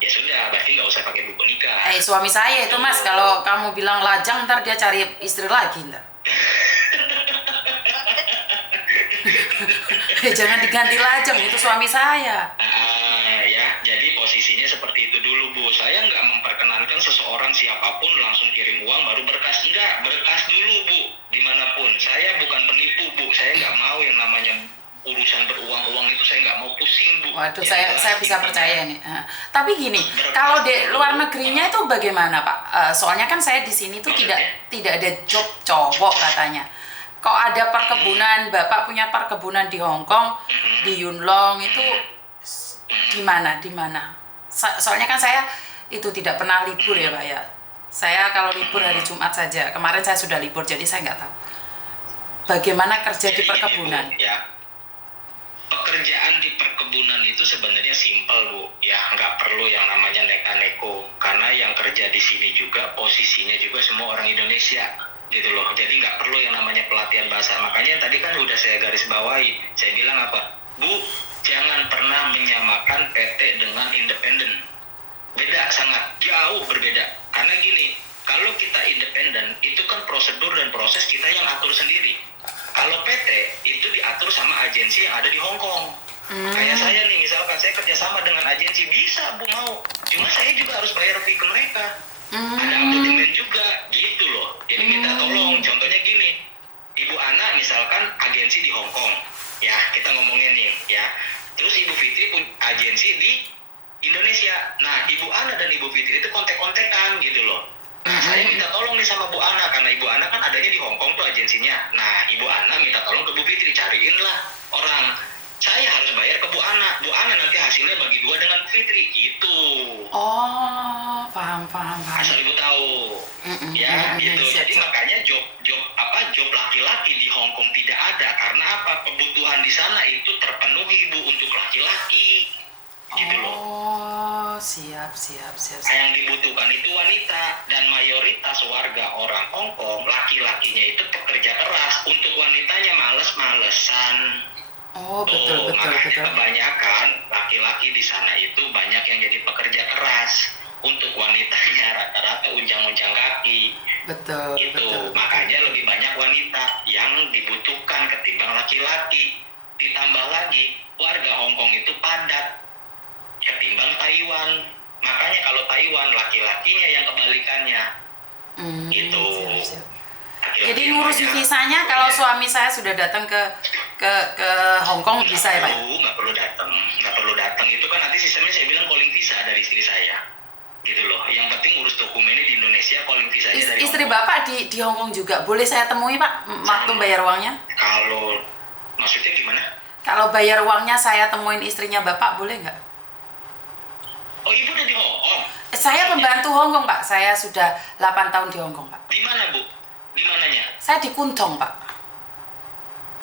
ya sudah, berarti nggak usah pakai buku nikah. Suami saya itu Mas, kalau kamu bilang lajang, ntar dia cari istri lagi ntar. Jangan diganti lajang, itu suami saya. Ya, jadi posisinya seperti itu dulu Bu. Saya nggak memperkenankan seseorang siapapun langsung kirim uang baru berkas. Enggak, berkas dulu Bu, dimanapun. Saya bukan penipu Bu, saya nggak mau yang namanya urusan beruang-uang itu, saya nggak mau pusing Bu. Waduh, saya bisa percaya nih. Tapi gini, kalau di luar negerinya itu bagaimana Pak? Soalnya kan saya di sini tuh tidak ada job cowok katanya. Kok ada perkebunan, Bapak punya perkebunan di Hong Kong, di Yuen Long itu di mana? Soalnya kan saya itu tidak pernah libur ya Pak ya. Saya kalau libur hari Jumat saja. Kemarin saya sudah libur, jadi saya nggak tahu. Bagaimana kerja di perkebunan? Ya, pekerjaan di perkebunan itu sebenarnya simpel Bu. Ya, nggak perlu yang namanya neka-neko. Karena yang kerja di sini juga posisinya juga semua orang Indonesia. Gitu loh, jadi nggak perlu yang namanya pelatihan bahasa. Makanya tadi kan udah saya garis bawahi, saya bilang apa, Bu, jangan pernah menyamakan PT dengan independen. Beda, sangat jauh berbeda. Karena gini, kalau kita independen itu kan prosedur dan proses kita yang atur sendiri. Kalau PT itu diatur sama agensi yang ada di Hong Kong. Kayak saya nih, misalkan saya kerjasama dengan agensi, bisa Bu mau, cuma saya juga harus bayar fee ke mereka. Ada abonemen juga, gitu loh. Jadi minta tolong, contohnya gini, Ibu Ana misalkan agensi di Hong Kong, ya kita ngomongin nih, ya. Terus Ibu Fitri pun agensi di Indonesia. Nah, Ibu Ana dan Ibu Fitri itu kontek-kontekan gitu loh. Nah, saya minta tolong nih sama Bu Ana, karena Ibu Ana kan adanya di Hong Kong tuh agensinya. Nah, Ibu Ana minta tolong ke Bu Fitri, cariin lah orang. Saya harus bayar ke Bu Ana. Bu Ana nanti hasilnya bagi dua dengan Bu Fitri, gitu. Oh, paham. Asal Ibu tahu. Ya, gitu. Jadi makanya job laki-laki di Hong Kong tidak ada. Karena apa? Kebutuhan di sana itu terpenuhi Bu untuk laki-laki. Gitu loh. Oh, siap. Yang dibutuhkan itu wanita, dan mayoritas warga orang Hong Kong laki-lakinya itu pekerja keras. Untuk wanitanya males-malesan. Oh, betul. Kebanyakan laki-laki di sana itu banyak yang jadi pekerja keras. untuk wanitanya rata-rata unjang-unjang kaki. Betul, Itu betul. makanya lebih banyak wanita yang dibutuhkan ketimbang laki-laki. Ditambah lagi warga Hong Kong itu padat ketimbang Taiwan. Makanya kalau Taiwan laki-lakinya yang kebalikannya. Itu. Siap. Laki-laki Jadi yang ngurus banyak. visanya kalau suami saya sudah datang ke Hong Kong bisa ya Pak? Nggak perlu datang. Itu kan nanti sistemnya saya bilang calling visa dari istri saya. Gitu loh. Yang penting urus dokumennya di Indonesia, calling visanya dari Istri Hong Kong. Bapak di Hong Kong juga. Boleh saya temui Pak waktu bayar uangnya? Kalau maksudnya gimana? Kalau bayar uangnya saya temuin istrinya Bapak boleh nggak? Oh, ibu udah di Hong Kong? Saya pembantu Hong Kong Pak. Saya sudah 8 tahun di Hong Kong Pak. Di mana, Bu? Di mananya? Saya di Kuntong Pak.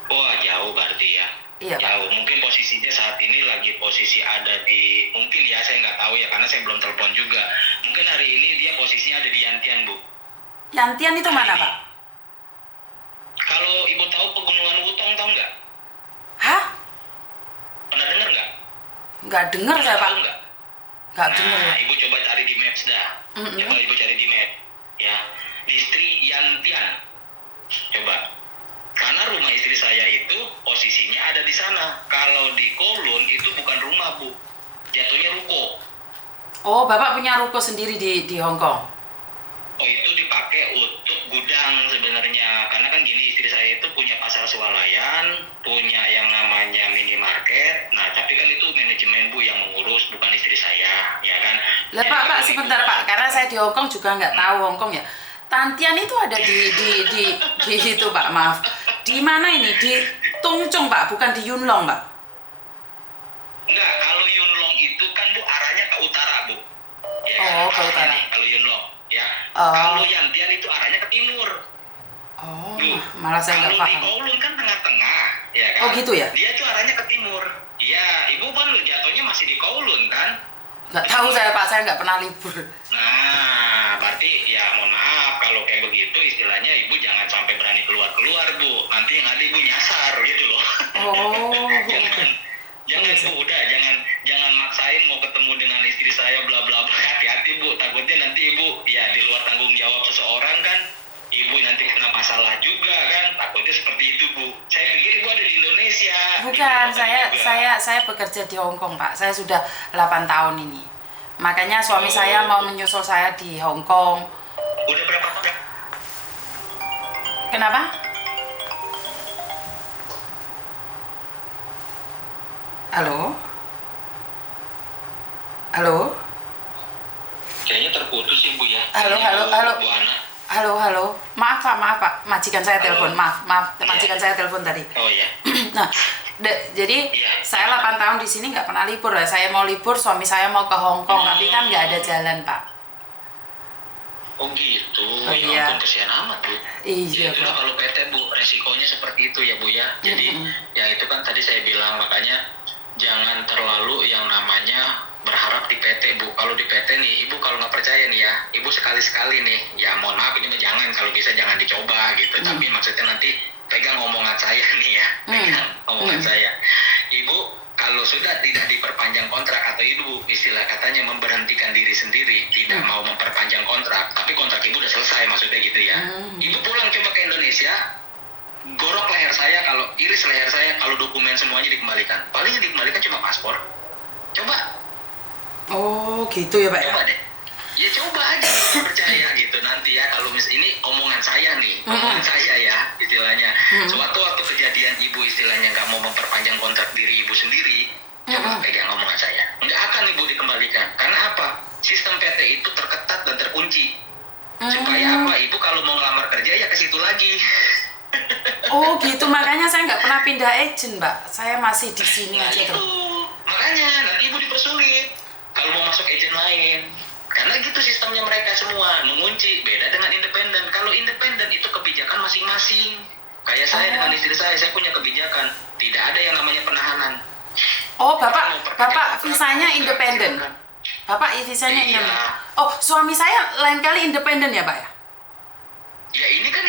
Wah, jauh berarti ya. Iya Pak. Jauh. Mungkin posisinya saat ini lagi posisi ada di, mungkin ya saya nggak tahu ya karena saya belum telepon juga. Mungkin hari ini dia posisinya ada di Yantian, Bu. Yantian itu mana Pak? Kalau ibu tahu pegunungan Wutong, tahu nggak? Hah? Pernah dengar nggak? Nggak dengar saya Pak. Tahu nggak? Nggak dengar ya. Nah, ibu coba cari di Maps dah. Coba ibu cari di Maps. Ya, distrik Yantian. Coba. Karena rumah istri saya itu posisinya ada di sana. Kalau di Kowloon itu bukan rumah, Bu. Jatuhnya ruko. Oh Bapak punya ruko sendiri di Hong Kong? Oh, itu dipakai untuk gudang sebenarnya. Karena kan gini, istri saya itu punya pasar swalayan, punya yang namanya minimarket. Nah, tapi kan itu manajemen, Bu, yang mengurus, bukan istri saya, ya kan? Lah Jadi Pak, kalau sebentar ibu- Pak, karena saya di Hong Kong juga nggak tahu Hong Kong ya. Tantian itu ada di itu Pak, maaf. Di mana ini? Di Tung Chung Pak, bukan di Yuen Long Pak. Enggak, kalau Yuen Long itu kan, Bu, arahnya ke utara, Bu. Ya, Oh, ke arahnya utara. nih, kalau Yuen Long, ya. Oh. Kalau Yantian itu arahnya ke timur. Oh, Bu, malah saya nggak kalau di paham. Kowloon kan tengah-tengah, ya kan? Oh, gitu ya? Dia tuh arahnya ke timur. Iya, ibu kan jatuhnya masih di Kowloon kan? Nggak tahu saya Pak, saya nggak pernah libur. Nah, berarti ya mohon maaf kalau kayak begitu istilahnya ibu jangan sampai berani keluar-keluar, Bu. Nanti yang ada ibu nyasar gitu loh. Oh, Jangan Bu, udah jangan maksain mau ketemu dengan istri saya bla bla bla. Hati-hati, Bu. Takutnya nanti ibu ya di luar tanggung jawab seseorang kan. Ibu nanti kena masalah juga kan. Takutnya seperti itu, Bu. Saya pikir ibu ada di Indonesia. bukan, Di Eropa juga. saya bekerja di Hong Kong Pak. Saya sudah 8 tahun ini. Makanya suami Oh. saya mau menyusul saya di Hong Kong. Udah berapa tahun? Kenapa? Halo? Halo? Kayaknya terputus Ibu ya. Halo, Kayaknya halo, Bu- halo. Bu Ana. Halo. Maaf Pak. Majikan saya Halo. telepon. Maaf. Iya. Majikan saya telepon tadi. Oh iya. Nah, jadi Iya. saya 8 tahun di sini nggak pernah libur ya. Saya mau libur, suami saya mau ke Hong Kong, tapi kan nggak ada jalan Pak. Oh gitu. Oh, Ya iya. ampun, kesian amat, Bu. Iya, Ya itulah Pak. kalau PT, Bu, resikonya seperti itu ya, Bu ya. Jadi ya itu kan tadi saya bilang, makanya jangan terlalu yang namanya berharap di PT, Bu. Kalau di PT nih, Ibu kalau nggak percaya nih ya, Ibu sekali-sekali nih, ya mohon maaf ini mah jangan, kalau bisa jangan dicoba gitu. Tapi maksudnya nanti pegang omongan saya nih ya, pegang omongan saya. Ibu kalau sudah tidak diperpanjang kontrak atau Ibu istilah katanya memberhentikan diri sendiri, tidak mau memperpanjang kontrak, tapi kontrak Ibu udah selesai maksudnya gitu ya. Ibu pulang coba ke Indonesia, gorok leher saya, kalau iris leher saya, kalau dokumen semuanya dikembalikan. Paling yang dikembalikan cuma paspor. Coba, Oh, gitu ya Pak ya. coba deh. Ya coba aja kalau nggak percaya gitu nanti ya. Kalau ini omongan saya nih, omongan saya ya istilahnya. Suatu waktu kejadian ibu istilahnya nggak mau memperpanjang kontrak diri ibu sendiri, coba pegang omongan saya. Nggak akan ibu dikembalikan. Karena apa? Sistem PT itu terketat dan terkunci. Supaya apa? Ibu kalau mau ngelamar kerja ya ke situ lagi. Oh, gitu. Makanya saya nggak pernah pindah agent, Mbak. Saya masih di sini Nah aja itu, terus. makanya nanti ibu dipersulit kalau mau masuk agent lain. Karena gitu sistemnya mereka semua, mengunci. Beda dengan independen. Kalau independen itu kebijakan masing-masing. Kayak saya dengan istri saya punya kebijakan. Tidak ada yang namanya penahanan. Oh, Mau Bapak perpanjang kontrak, visanya enggak, independen. silakan. Bapak visanya Iya. independen. Oh, suami saya lain kali independen ya, Pak ya? Ya ini kan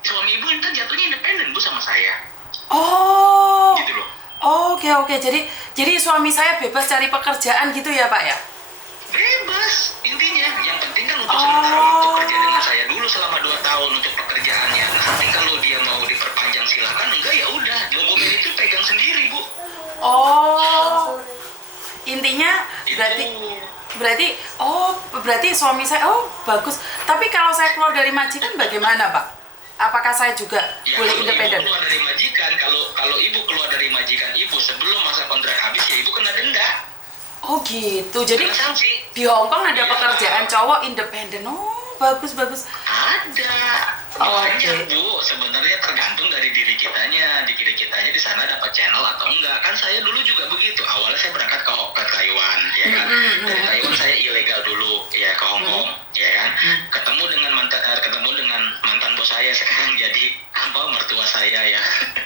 suami ibu ini kan jatuhnya independen, Bu, sama saya. Oh. Gitu loh. Oke. Jadi suami saya bebas cari pekerjaan gitu ya, Pak ya? Bebas. Intinya untuk sementara waktu kerja dengan saya dulu selama 2 tahun untuk pekerjaannya. Nanti kalau dia mau diperpanjang silakan, enggak ya udah, dokumen itu pegang sendiri, Bu. Oh, intinya Itu. berarti suami saya, oh bagus. Tapi kalau saya keluar dari majikan bagaimana, Pak? Apakah saya juga Ya, boleh kalau independen? ibu keluar dari majikan, kalau ibu keluar dari majikan ibu sebelum masa kontrak habis, ya ibu kena denda. Oh gitu. Jadi Kena sanksi. di Hong Kong ada Iya. pekerjaan cowok independen. Oh, bagus. Ada. Oh, Banyak, oke. Bu. Sebenarnya tergantung dari diri kitanya. Di diri kitanya di sana dapat channel atau enggak. Kan saya dulu juga begitu. Awalnya saya berangkat ke Taiwan, ya kan. Dari Taiwan saya ilegal dulu, ya ke Hong Kong, ya kan. Ketemu dengan mantan bos saya sekarang jadi mertua saya ya.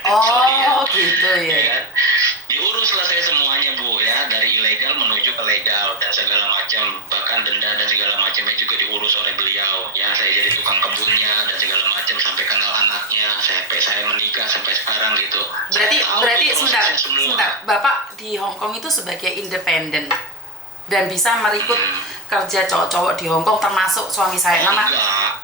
Sorry ya. Oh, gitu Ya ya. kan? Diuruslah saya semuanya, Bu, ya, dari ilegal menuju ke legal dan segala macam, bahkan denda dan segala macamnya juga diurus oleh beliau. Ya, saya jadi tukang kebunnya dan segala macam sampai kenal anaknya, sampai saya menikah sampai sekarang gitu. Berarti Saya tahu berarti prosesnya semua. sebentar. Bapak di Hong Kong itu sebagai independen dan bisa merikut kerja cowok-cowok di Hong Kong termasuk suami saya. Nama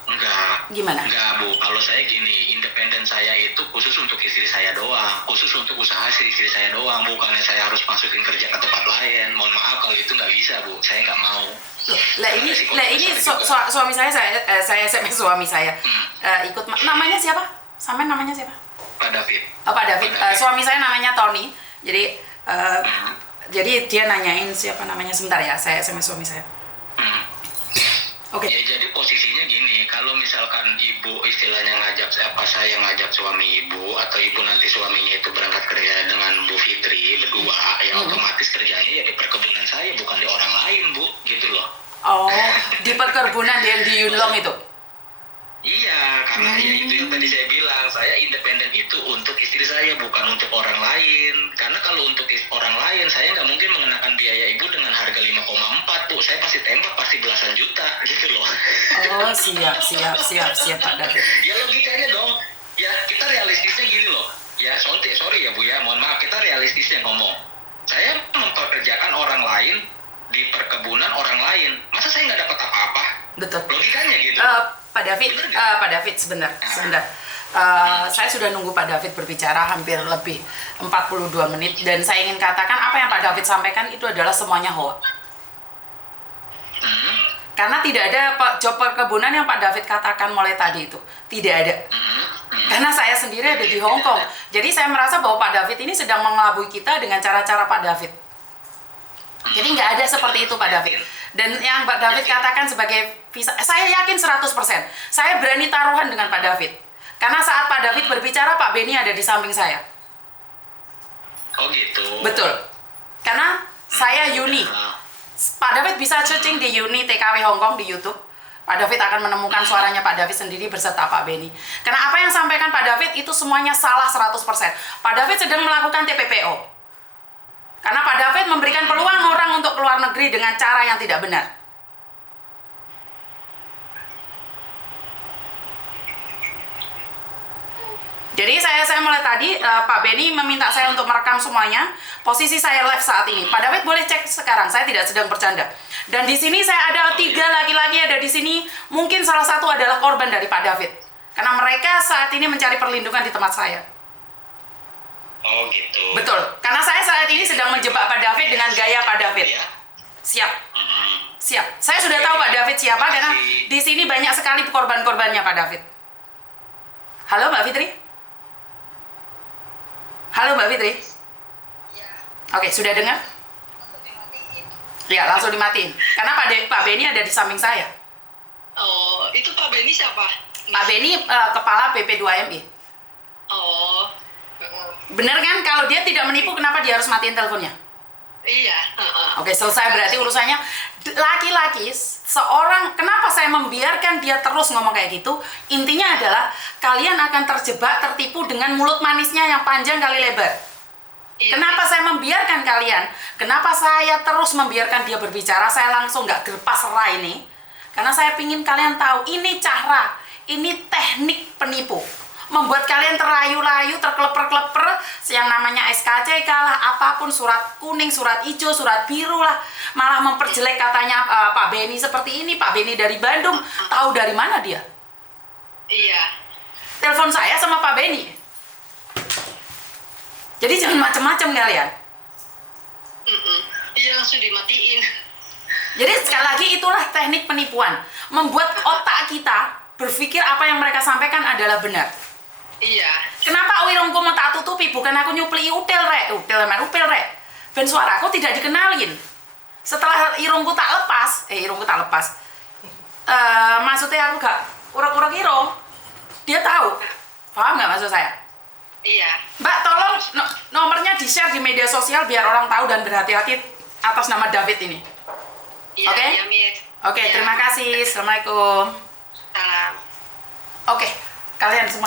Enggak. gimana? Enggak, Bu. Kalau saya gini, independen saya itu khusus untuk istri saya doang, khusus untuk usaha istri saya doang, bukannya saya harus masukin kerja ke tempat lain. Mohon maaf kalau itu nggak bisa, Bu. Saya nggak mau. Loh, lah ini Resiko besar juga. suami saya SMS suami saya ikut namanya siapa? Sampai namanya siapa? Pak David. Oh, Pak David. Pak David. Suami saya namanya Tony. Jadi dia nanyain siapa namanya, sebentar ya, saya SMS suami saya. Hmm. Oke. Ya, jadi posisinya gini, kalau misalkan ibu istilahnya saya ngajak suami ibu, atau ibu nanti suaminya itu berangkat kerja dengan Bu Fitri berdua, ya otomatis kerjanya ya di perkebunan saya, bukan di orang lain, Bu, gitu loh. Oh, di perkebunan yang di Yunlong itu. Iya, karena ya itu yang tadi saya bilang, saya independen itu untuk istri saya, bukan untuk orang lain. Karena kalau untuk orang lain, saya nggak mungkin mengenakan biaya ibu dengan harga 5,4, Bu. Saya pasti tembak, pasti belasan juta, gitu loh. Oh, siap Pak David. Ya logikanya dong. Ya, kita realistisnya gini loh. Ya, sorry ya Bu ya, mohon maaf, kita realistisnya ngomong. Saya mempekerjakan orang lain di perkebunan orang lain. Masa saya nggak dapat apa-apa? Betul. Logikanya gitu. Pak David sebentar. Saya sudah nunggu Pak David berbicara hampir lebih 42 menit dan saya ingin katakan apa yang Pak David sampaikan itu adalah semuanya hoax. Karena tidak ada job perkebunan yang Pak David katakan mulai tadi itu. Tidak ada. Karena saya sendiri ada di Hong Kong. Jadi saya merasa bahwa Pak David ini sedang mengelabui kita dengan cara-cara Pak David. Jadi nggak ada seperti itu Pak David. Dan yang Pak David katakan sebagai visa, saya yakin 100%. Saya berani taruhan dengan Pak David. Karena saat Pak David berbicara, Pak Benny ada di samping saya. Oh gitu. Betul. Karena saya Yuni. Pak David bisa searching di Yuni TKW Hong Kong di YouTube. Pak David akan menemukan suaranya Pak David sendiri beserta Pak Benny. Karena apa yang sampaikan Pak David itu semuanya salah 100%. Pak David sedang melakukan TPPO. Karena Pak David memberikan peluang orang untuk keluar negeri dengan cara yang tidak benar. Jadi saya mulai tadi, Pak Benny meminta saya untuk merekam semuanya. Posisi saya live saat ini. Pak David boleh cek sekarang, saya tidak sedang bercanda. Dan di sini saya ada 3 laki-laki ada di sini. Mungkin salah satu adalah korban dari Pak David. Karena mereka saat ini mencari perlindungan di tempat saya. Oh gitu. Betul. Karena saya saat ini sedang menjebak Pak David dengan gaya Pak David. Ya. Siap. Siap. Saya sudah tahu Pak David siapa karena di sini banyak sekali korban-korbannya Pak David. Halo Mbak Fitri? Halo Mbak Fitri? Oke, sudah dengar? Ya, langsung dimatiin. Karena Pak Benny ada di samping saya. Oh, itu Pak Benny siapa? Pak Benny kepala BP2MI. Oh, Bener kan? Kalau dia tidak menipu, kenapa dia harus matiin teleponnya? iya. Oke, selesai berarti urusannya. Laki-laki, seorang, kenapa saya membiarkan dia terus ngomong kayak gitu? Intinya adalah, kalian akan terjebak, tertipu dengan mulut manisnya yang panjang kali lebar. Iya. Kenapa saya membiarkan kalian? Kenapa saya terus membiarkan dia berbicara? Saya langsung nggak gerpas rai ini. Karena saya pingin kalian tahu, ini cara, ini teknik penipu. membuat kalian terlayu-layu, terkeleper-keleper, yang namanya SKCK lah, apapun, surat kuning, surat hijau, surat biru lah, malah memperjelek katanya Pak Beni seperti ini, Pak Beni dari Bandung, tahu dari mana dia? Iya. Telepon saya sama Pak Beni. Jadi jangan macam-macam kalian. Iya, langsung dimatiin. Jadi sekali lagi itulah teknik penipuan, membuat otak kita berpikir apa yang mereka sampaikan adalah benar. Iya. Kenapa wirungku mau tak tutupi? Bukan aku nyupli upil rek, upil rek. Ben suaraku tidak dikenalin. Setelah irungku tak lepas, maksudnya aku gak urek-urek irung, dia tahu. Paham nggak maksud saya? Iya. Mbak, tolong nomornya di-share di media sosial biar orang tahu dan berhati-hati atas nama David ini. Iya, Oke? iya, Miss. Oke, Iya. terima kasih. Assalamualaikum. Salam. Oke, kalian semua